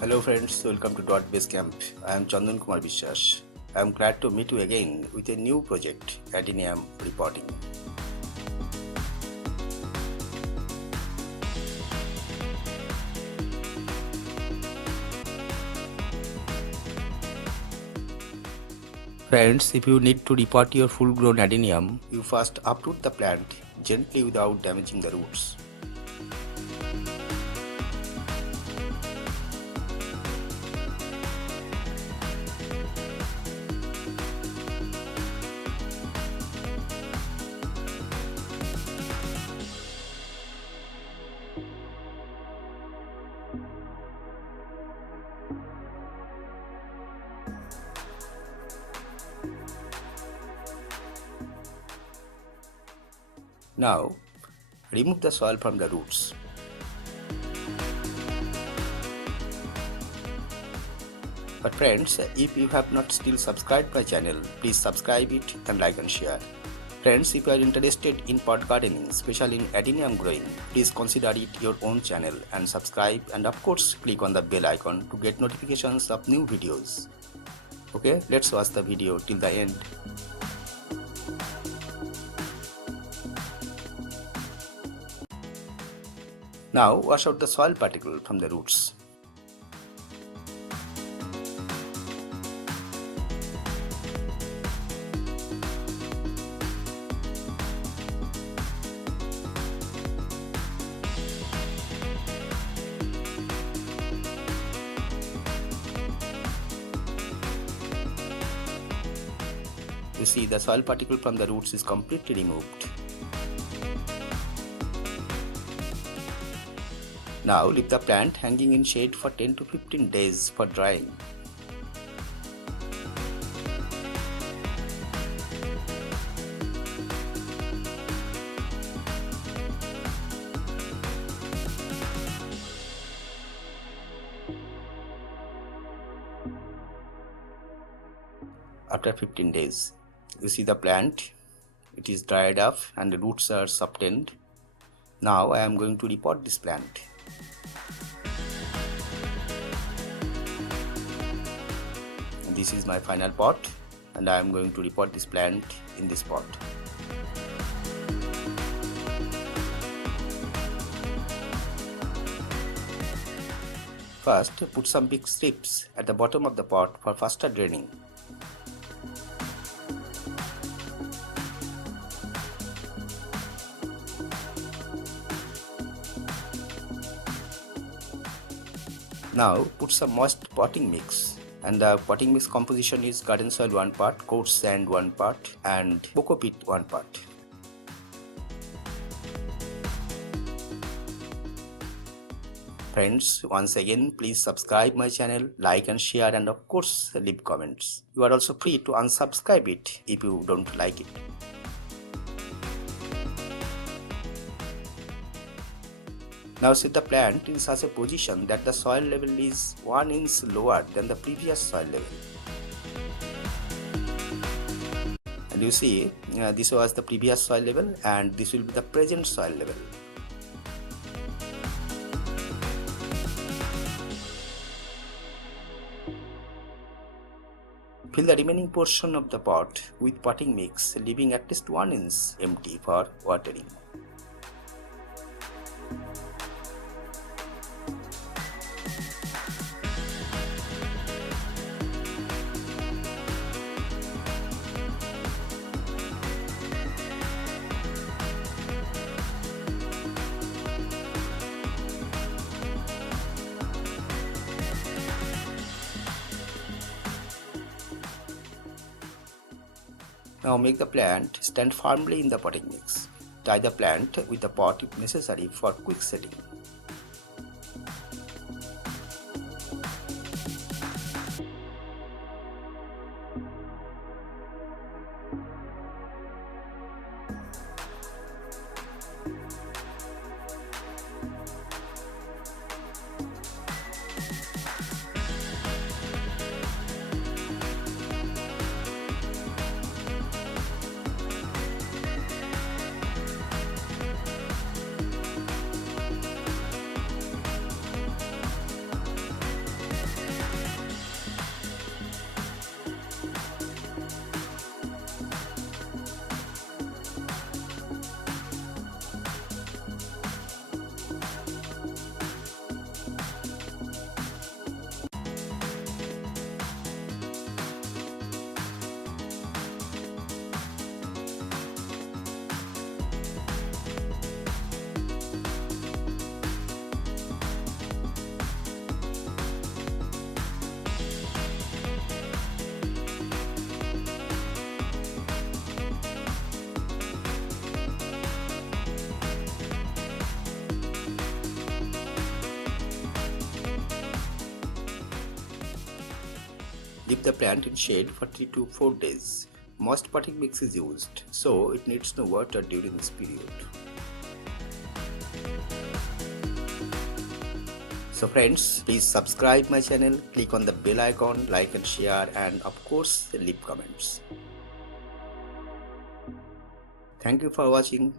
Hello friends, welcome to Basecamp. I am Chandan Kumar Bishwas. I am glad to meet you again with a new project, Adenium Repotting. Friends, if you need to repot your full-grown adenium, you first uproot the plant gently without damaging the roots. Now, remove the soil from the roots. But friends, if you have not still subscribed my channel, please subscribe it and like and share. Friends, if you are interested in pot gardening, especially in adenium growing, please consider it your own channel and subscribe, and of course click on the bell icon to get notifications of new videos. Okay, let's watch the video till the end. Now wash out the soil particle from the roots. You see, the soil particle from the roots is completely removed. Now leave the plant hanging in shade for 10 to 15 days for drying. After 15 days, you see the plant, it is dried up and the roots are softened. Now I am going to repot this plant. This is my final pot and I am going to repot this plant in this pot. First, put some big strips at the bottom of the pot for faster draining. Now put some moist potting mix, and the potting mix composition is garden soil 1 part, coarse sand 1 part and coco peat 1 part. Friends, once again please subscribe my channel, like and share, and of course leave comments. You are also free to unsubscribe it if you don't like it. Now set the plant in such a position that the soil level is 1 inch lower than the previous soil level. And you see, this was the previous soil level and this will be the present soil level. Fill the remaining portion of the pot with potting mix, leaving at least 1 inch empty for watering. Now make the plant stand firmly in the potting mix. Tie the plant with the pot if necessary for quick setting. Leave the plant in shade for 3 to 4 days. Moist potting mix is used, so it needs no water during this period. So friends, please subscribe my channel, click on the bell icon, like and share, and of course leave comments. Thank you for watching.